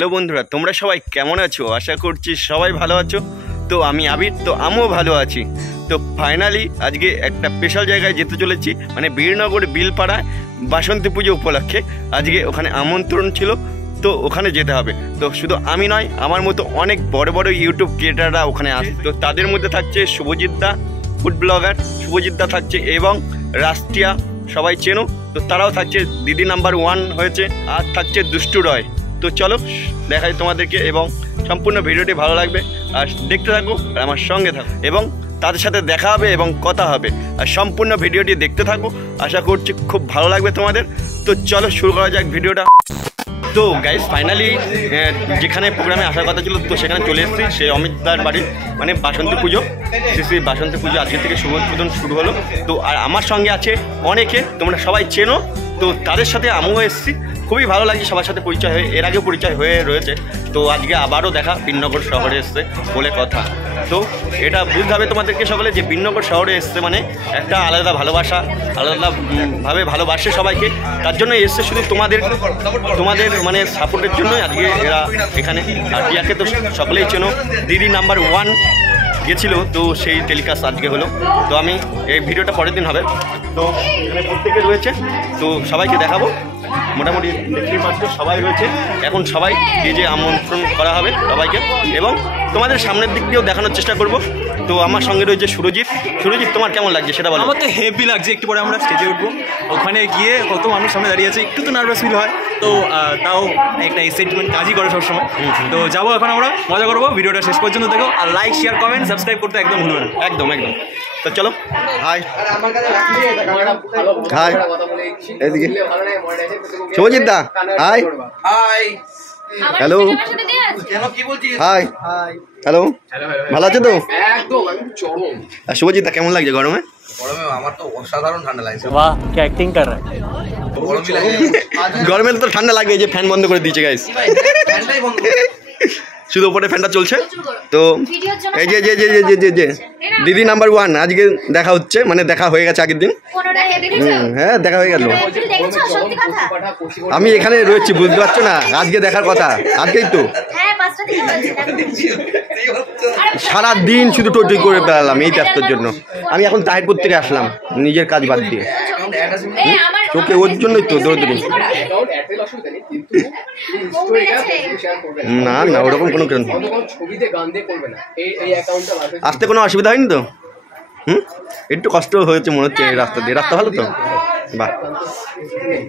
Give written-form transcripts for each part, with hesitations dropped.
Hello বন্ধুরা, তোমরা সবাই কেমন আছো? আশা করছি সবাই ভালো আছো। তো আমি আবির, তো আমিও ভালো আছি। তো ফাইনালি আজকে একটা স্পেশাল জায়গায় যেতে চলেছি, মানে বীরনগর বিলপাড়ায় বাসন্তী পুজো উপলক্ষে আজকে ওখানে আমন্ত্রণ ছিল, তো ওখানে যেতে হবে। তো শুধু আমি নয়, আমার মতো অনেক বড় বড় ইউটিউব ক্রিয়েটাররা ওখানে আসে। তো তাদের মধ্যে থাকছে শুভজিৎ দা, ফুড ব্লগার শুভজিৎ দা থাকছে, এবং রাষ্ট্রিয়া সবাই চেনো, তো তারাও থাকছে। দিদি নাম্বার 1 হয়েছে, আর থাকছে দুষ্টু রয়। তো চলো দেখাই তোমাদেরকে, এবং সম্পূর্ণ ভিডিওটি ভালো লাগবে, আর দেখতে থাকো আর আমার সঙ্গে থাকো, এবং তাদের সাথে দেখা হবে এবং কথা হবে। আর সম্পূর্ণ ভিডিওটি দেখতে থাকো, আশা করছি খুব ভালো লাগবে তোমাদের। তো চলো শুরু করা যাক ভিডিওটা। তো গাইস ফাইনালি যেখানে প্রোগ্রামে আসার কথা ছিল, তো সেখানে চলে এসেছি। সে অমিতদার বাড়ি, মানে বাসন্তী পুজো, সেই বাসন্তী পুজো আজকে থেকে শুভ উদ্বোধন শুরু হলো। তো আর আমার সঙ্গে আছে অনেকে, তোমরা সবাই চেনো, তো তাদের সাথে আমিও এসেছি। খুবই ভালো লাগছে সবার সাথে পরিচয় হয়ে, এর আগেও পরিচয় হয়ে রয়েছে। তো আজকে আবারও দেখা, বীরনগর শহরে এসছে বলে কথা। তো এটা বুঝতে হবে তোমাদেরকে সকলে, যে বীরনগর শহরে এসছে মানে একটা আলাদা ভালোবাসা, আলাদাভাবে ভালোবাসে সবাইকে, তার জন্য এসছে। শুধু তোমাদের মানে সাপোর্টের জন্যই আজকে এরা এখানে। আর টিয়াকে তো সকলেই চেনো, দিদি নাম্বার 1 গেছিলো, তো সেই টেলিকাস্ট আজকে হলো। তো আমি এই ভিডিওটা পরের দিন হবে, তো এখানে প্রত্যেকে রয়েছে, তো সবাইকে দেখাবো। মোটামুটি দেখতেই পাচ্ছ সবাই রয়েছে এখন, সবাই এই যে আমন্ত্রণ করা হবে সবাইকে, এবং তোমাদের সামনের দিক দিয়েও দেখানোর চেষ্টা করব। তো আমার সঙ্গে রয়েছে সুরজিৎ। তোমার কেমন লাগছে সেটা বলো। আমার তো হেভি লাগছে। একটু পরে আমরা স্টেজে উঠবো, ওখানে গিয়ে কত মানুষ সামনে দাঁড়িয়ে আছে, একটু তো নার্ভাস ফিল হয়, তো তাও একটা এক্সাইটমেন্ট কাজই করে সবসময়। তো যাবো এখন, আমরা মজা করবো। ভিডিওটা শেষ পর্যন্ত দেখো, আর লাইক শেয়ার কমেন্ট সাবস্ক্রাইব করতে একদম ভুলবেন না। একদম। তো চলো। হাই হাই, এদিকে শুভজিৎ দা। Hi hi, hello hi hello, ভালো আছে তো? আর শুভজিৎ দা কেমন লাগছে গরমে? আমার তো অসাধারণ ঠান্ডা লাগছে। বাহ, क्या एक्टिंग कर रहा है। গরমে তো ঠান্ডা লাগে, যে ফ্যান বন্ধ করে দিয়েছে গাইস, শুধু উপরে ফ্যানটা চলছে। তো এই যে যে যে যে যে যে দিদি নাম্বার 1 আজকে দেখা হচ্ছে, মানে দেখা হয়ে গেছে আগের দিন। হ্যাঁ, দেখা হয়ে গেল। আমি এখানে রয়েছি, বুঝতে পারছো না? আজকে দেখার কথা, আজকেই তো সারা দিন শুধু টোটি করে বেড়ালাম এই ব্যস্তর জন্য। আমি এখন তাহিরপুর থেকে আসলাম নিজের কাজ বাদ দিয়ে, তোকে ওর জন্যই তো দৌড়দৌড়ি। না না, ওরকম কোনো আসতে কোনো অসুবিধা হয়নি তো? একটু কষ্ট হয়েছে মনে হচ্ছে এই রাস্তা দিয়ে। রাস্তা ভালো তো? বাহ,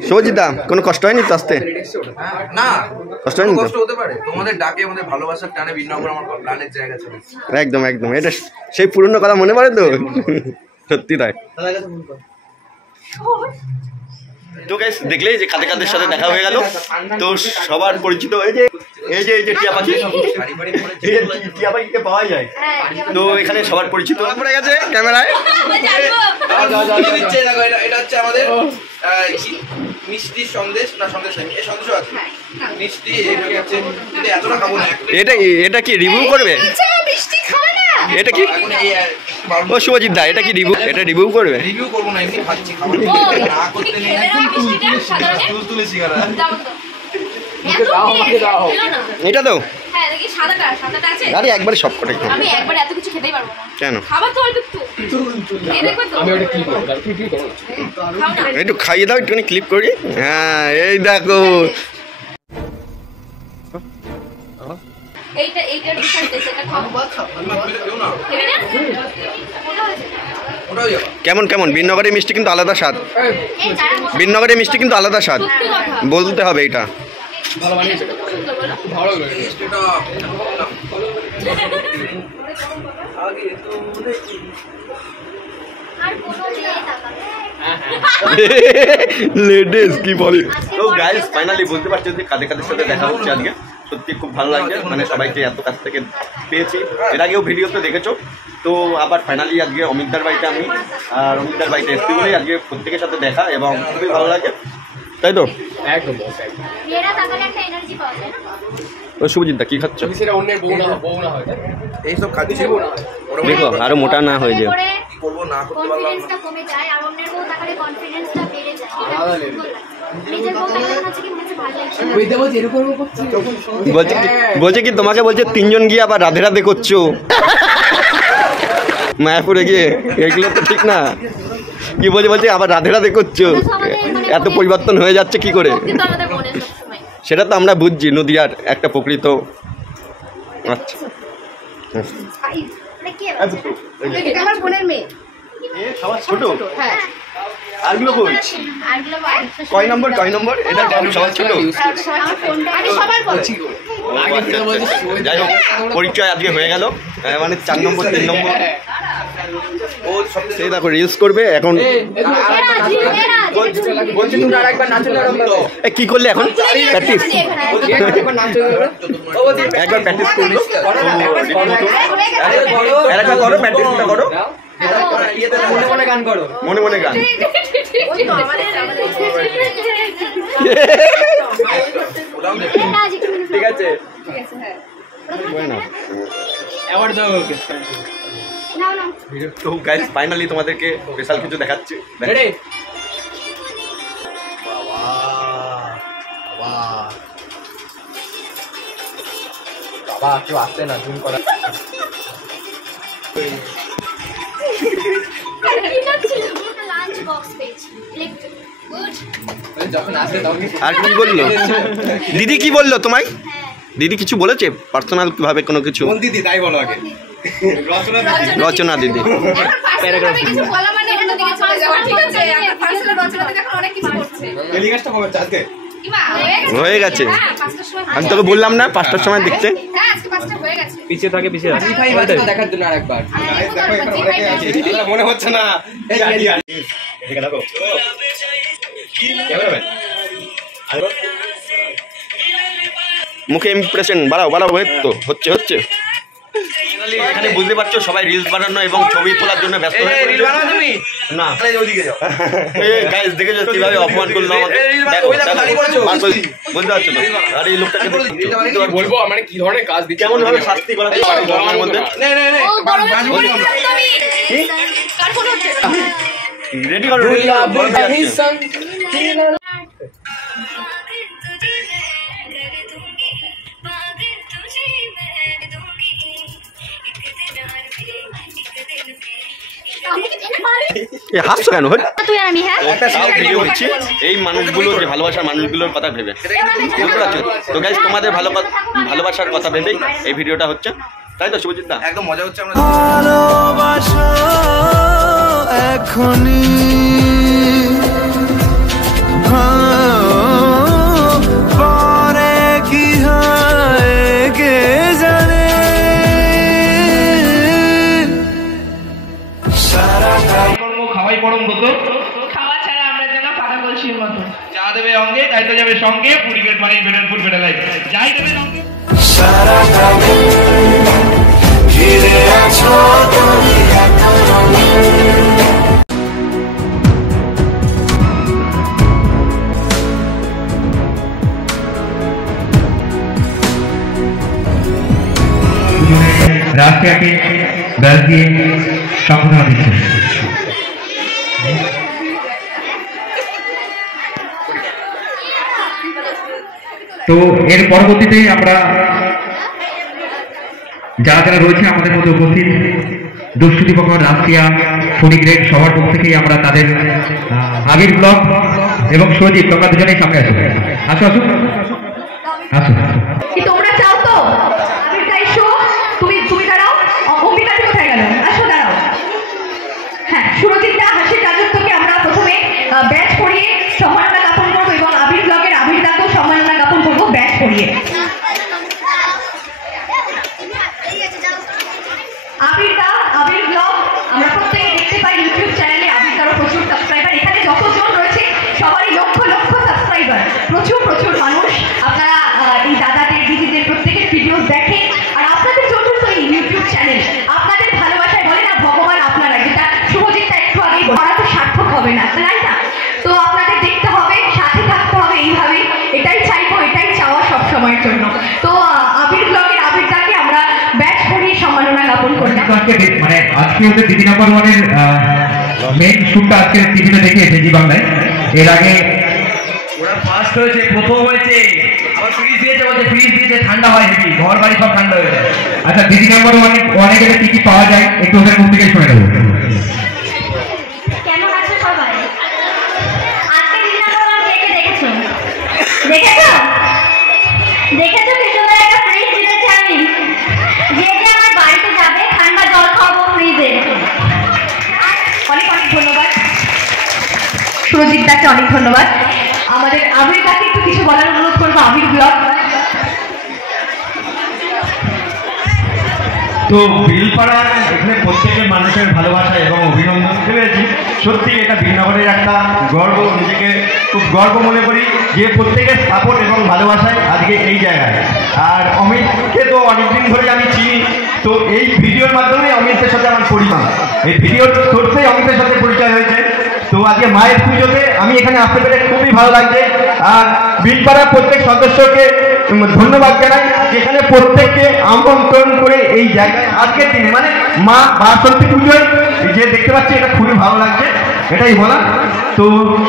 শুভজিৎ দা কোনো কষ্ট হয়নি তো আসতে? না, কষ্ট হয়নি তো? হতে পারে তোমাদের ডাকে, আমাদের ভালোবাসার টানে বীরনগর আমার প্ল্যানের জায়গা চলে। একদম। এটা সেই পুরনো কথা মনে পড়ে তো, সত্যি তাই। তো গাইস দেখলেই যে কাদের সাথে দেখা হয়ে গেল, তো সবার পরিচিত। এই যে টিয়া পাখি, টিয়া পাখিকে পাওয়া যায়, তো এখানে সবার পরিচিত পড়ে গেছে ক্যামেরায়। এটা হচ্ছে আমাদের মিষ্টি সন্দেশ, না সন্দেশ নেই, এই সন্দেশও আছে মিষ্টি। এতটা খাবো না। এটা কি রিভিউ করবে? এটা কি? ও শুভজিৎ দা, এটা কি রিভিউ? এটা রিভিউ করবে? রিভিউ করবো না, এমনি খাচ্ছি, খাবো না করতে নেই। তুলে সিগারা এটা তো আরে একবারে সব কটাই খাবো। কেন? একটু খাইয়ে দাও, একটুখানি ক্লিপ করি। হ্যাঁ, এই দেখো। কেমন বীরনগরের মিষ্টি কিন্তু আলাদা স্বাদ, বীরনগরের মিষ্টি কিন্তু আলাদা স্বাদ, বলতে হবে এটা। লেডিস কি বলে। তো গাইস ফাইনালি বুঝতে পারছো যে কাদের সাথে দেখা হচ্ছে আজকে। সত্যি খুব ভালো লাগছে, মানে সবাইকে এত কাছ থেকে পেয়েছি। এর আগেও ভিডিওতে দেখেছো। তো আবার ফাইনালি আজকে অমিতদার বাড়িতে আমি আর অমিতদার বাড়িতে এসছি বলেই আজকে প্রত্যেকের সাথে দেখা, এবং খুবই ভালো লাগে, তাই তো? একদম। ও শুভজিৎ দা কি খাচ্ছ? এইসব খাচ্ছি, দেখো আরো মোটা না হয়ে যায়। করবো না করতে পারলাম না। বলছে কি তোমাকে বলছে 3 জন গিয়ে আবার রাধে রাধে করছো মায়াপুরে গিয়ে, এগুলো তো ঠিক না। কি বলছে আবার রাধে রাধে করছো, এত পরিবর্তন হয়ে যাচ্ছে কি করে? সেটা তো আমরা বুঝছি, নদীয়ার একটা প্রকৃত। আচ্ছা ছোট আরগুলো কয় নম্বর এটা সবার ছোট। যাই হোক, পরিচয় আজকে হয়ে গেল, মানে 4 নম্বর 3 নম্বর ও সেই দেখো রিলস করবে এখন। কি করলে এখন? প্র্যাকটিস একবার প্র্যাকটিস করলো, একবার করো প্র্যাকটিসটা করো, মনে গান করো, মনে গান। ঠিক আছে তো গাইস, ফাইনালি তোমাদেরকে স্পেশাল কিছু দেখাচ্ছি। বাবা কেউ আসছে না, জুম করা। আর কি বললো দিদি? কি বললো তোমায় দিদি? কিছু বলেছে পার্সোনাল ভাবে কোনো কিছু? দিদি তাই বলো আগে। রচনা দিদি হয়ে গেছে। আমি তোকে বললাম না 5টার সময় দেখতে। পিছিয়ে থাকে, পিছিয়ে দেখার জন্য আরেকবার মনে হচ্ছে না। মুখে ইমপ্রেশন বাড়াও তো হচ্ছে। এখানে বুঝতে পারছো সবাই রিলস বানানো এবং ছবি তোলার জন্য ব্যস্ত হয়ে পড়েছে। না গাইস দেখেছো কিভাবে অপমান করলো আমাকে? বুঝতে পারছো না? আর এই লোকটাকে বলবো মানে কি ধরনের কাজ দিচ্ছে, কেমন ভাবে শাস্তি করা যায় গরমের মধ্যে? রেডি করো, হাসছো কেন? এই মানুষগুলো যে ভালোবাসার মানুষগুলোর কথা ভেবে, বুঝতে পারছো তো গাইস? তোমাদের ভালোবাসার কথা ভেবেই এই ভিডিওটা হচ্ছে, তাই তো শুভজিৎ দা? একদম মজা হচ্ছে। আমরা ভালোবাসা এখনই পরে কি হয় কে জানে। খাওয়াই পরম হতো, খাওয়া ছাড়া আমরা যেন পাকা কলসির মতো। যা দেবে অঙ্গে তাই তো যাবে সঙ্গে, পুরিবের পানি বেটার ফুল বেটা লাইফ যাই দেবে অঙ্গে। ঘিরে আছো তুমি এত রাশিয়াকে ব্যাস দিয়ে সম্বোধনা দিচ্ছে। তো এর পরবর্তীতে আমরা যারা রয়েছে আমাদের মধ্যে উপস্থিত, দুষ্টুতি পক্ষ, রাশিয়া, ফণিগ্রেড সবার পক্ষ থেকেই আমরা তাদের আগের ব্লগ এবং সজীব, তোমরা দুজনেই সামনে আসো, আসো আসো আসো। তোমরা চাও তো তুমি দাঁড়াও, অম্বিকা কোথায় গেল? আসো দাঁড়াও। হ্যাঁ, সুরজিৎদা হাসির রাজত্বকে আমরা প্রথমে ব্যাচ পরিয়ে সম্মাননা জ্ঞাপন করবো এবং আবির ব্লগের আবির দাকেও সম্মাননা জ্ঞাপন করবো ব্যাচ পরিয়ে। আবির দা, আবির ব্লগ আমরা প্রত্যেকে দেখতে পাই ইউটিউব চ্যানেলে। আবির দারও প্রচুর সাবস্ক্রাইবার, এখানে যতজন রয়েছে সবারই লক্ষ লক্ষ সাবস্ক্রাইবার, প্রচুর মানুষ। আপনারা এই দাদাদের দিদিদের প্রত্যেকের ভিডিও দেখেন, আর আপনাদের জন্য তো এই ইউটিউব চ্যানেল। আপনাদের ভালোবাসায় বলে না ভগবান আপনারা, যেটা শুভজিৎটা একটু আগেই বলা, তো সার্থক হবে না, তাই না? তো আপনাদের দেখতে হবে, সাথে থাকতে হবে এইভাবে, এটাই চাইবো, এটাই চাওয়া সব সময়ের জন্য। তো আবির ব্লগের আবির দাকে আমরা ব্যাচ করিয়ে সম্মাননা জ্ঞাপন করলাম। মানে আজকে ওদের দিদি নাম্বার ওয়ানের মেইন শুটটা আজকে টিভিতে দেখিয়েছে জি বাংলায়। এর আগে ওরা ফার্স্ট ফার্স্ট হয়েছে, প্রথম হয়েছে, আবার ফ্রিজ দিয়েছে, বলছে ফ্রিজ দিয়েছে, ঠান্ডা হয় হেভি, ঘর বাড়ি সব ঠান্ডা হয়ে যায়। আচ্ছা দিদি নাম্বার ওয়ানে গেলে কি কি পাওয়া যায় একটু ওদের মুখ থেকে শুনে নেবো। কেমন আছো সবাই? আজকে দিদি নাম্বার ওয়ান কে কে দেখেছো? দেখেছো কি সুন্দর একটা ফ্রিজ দিয়েছে আমি, যে আমার বাড়িতে যাবে ঠান্ডা জল খাবো ফ্রিজে। অনেক অনেক ধন্যবাদ সুরজিৎ দাকে, অনেক ধন্যবাদ। আমাদের আবির দাকে একটু কিছু বলার অনুরোধ করবো, আবির ব্লগ। তো বিলপাড়া এখানে প্রত্যেকের মানুষের ভালোবাসা এবং অভিনন্দন পেয়েছি। সত্যি এটা বিলনগরের একটা গর্ব, নিজেকে খুব গর্ব মনে করি যে প্রত্যেকের সাপোর্ট এবং ভালোবাসায় আজকে এই জায়গায়। আর অমিতকে তো অনেকদিন ধরে আমি চিনি, তো এই ভিডিওর মাধ্যমে অমিতের সাথে আমার পরিচয়, এই ভিডিওর সোর্সেই অমিতের সাথে পরিচয় হয়েছে। তো আজকে মায়ের পুজোতে আমি এখানে আসতে পেরে খুবই ভালো লাগছে। আর বিলপাড়ার প্রত্যেক সদস্যকে ধন্যবাদ জানাই, যেখানে প্রত্যেককে আমন্ত্রণ করে এই জায়গায় আজকের দিনে মানে মা বাসন্তী পুজোয় যে দেখতে পাচ্ছি, এটা খুবই ভালো লাগছে, এটাই বলা। তো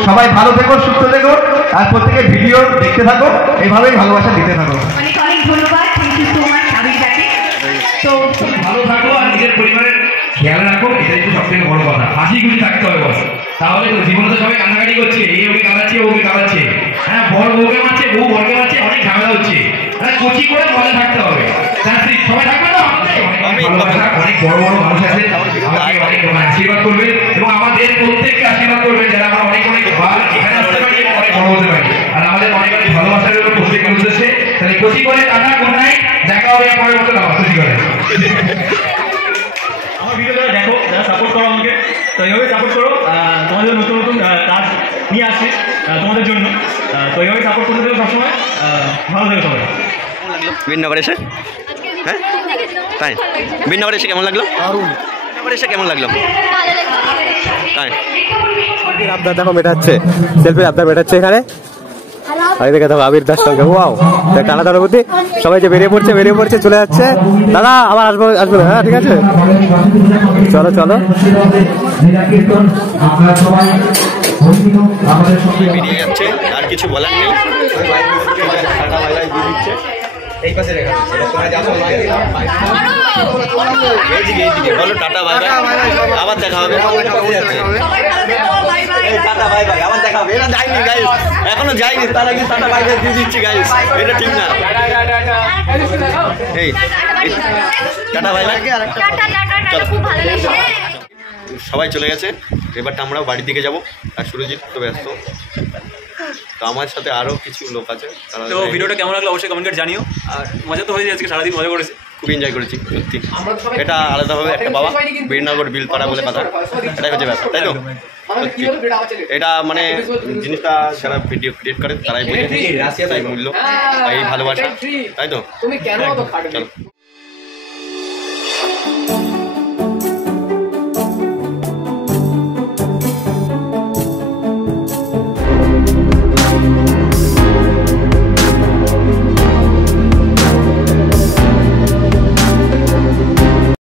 সবাই ভালো থেকো, সুস্থ থেকো, আর প্রত্যেকের ভিডিও দেখতে থাকো, এইভাবেই ভালোবাসা দিতে থাকো। অনেক অনেক ধন্যবাদ, থ্যাংক ইউ সো মাচ আবির দাকে। তো ভালো থাকো আর নিজের পরিবারের খেয়াল রাখো, এটাই তো সব থেকে বড় কথা। হাসি খুশি থাকতে হবে বস, তাহলে তো জীবনে তো সবাই কান্নাকাটি করছে, এই ওকে কাঁদাচ্ছে ওকে কাঁদাচ্ছে, হ্যাঁ বড় বউকে মারছে, বউ বরকে মারছে, অনেক ঝামেলা হচ্ছে, হ্যাঁ কচি করে মজা থাকতে হবে। সবাই থাকবে না, অনেক বড় বড় মানুষ আছে, আমাকে অনেক আশীর্বাদ করবে এবং আমাদের প্রত্যেককে আশীর্বাদ করবে, যারা আমরা অনেক অনেক ভালো এখানে আসতে পারি, অনেক বড় হতে পারি। আর আমাদের অনেক অনেক ভালোবাসার উপর প্রত্যেক উদ্দেশ্যে, তাহলে কচি করে টাটা গুড নাইট, দেখা হবে পরের মতো দাও কচি করে। আমার ভিডিওটা দেখো, যারা সাপোর্ট করো আমাকে, তো এইভাবে সাপোর্ট করো। তোমাদের নতুন নতুন কাজ নিয়ে আসছি তোমাদের জন্য, তো এইভাবে সাপোর্ট করতে দেবো সবসময়। ভালো থেকো সবাই। বিনগর এসে, হ্যাঁ তাই বিনগর এসে কেমন লাগলো? বিনগর এসে কেমন লাগলো? তাই আবদার দেখো মেটাচ্ছে, সেলফি আবদার মেটাচ্ছে এখানে। আগে দেখে দেখো আবির দাস সঙ্গে, ওয়াও টানা টানা বুদ্ধি, সবাই যে বেরিয়ে পড়ছে চলে যাচ্ছে। দাদা আবার আসবো না, হ্যাঁ ঠিক আছে, চলো চলো। বেরিয়ে যাচ্ছে, আর কিছু বলার নেই। এই পাশে রেখা এইদিকে বলো টাটা বাই বাই, আবার দেখা হবে। টাটা বাই বাই, আবার দেখা হবে। এটা যায়নি গাইস, এখনো যায়নি, তার আগে টাটা বাই বাই দিয়ে দিচ্ছি গাইস, এটা ঠিক না। এই টাটা বাই বাই, সবাই চলে গেছে, এবারটা আমরাও বাড়ির দিকে যাবো। আর সুরজিৎ তো ব্যস্ত, তো আমার সাথে আরও কিছু লোক আছে। তো ভিডিওটা কেমন লাগলো অবশ্যই কমেন্ট করে জানিও। আর মজা তো হয়েছে, আজকে সারাদিন মজা করেছি, খুব এনজয় করেছি সত্যি। এটা আলাদাভাবে একটা বাবা বীরনগর বিলপাড়া বলে কথা, এটাই হচ্ছে ব্যাপার, তাই তো? সত্যি এটা মানে জিনিসটা যারা ভিডিও ক্রিয়েট করে তারাই বোঝে এই মূল্য, এই ভালোবাসা, তাই তো? চলো।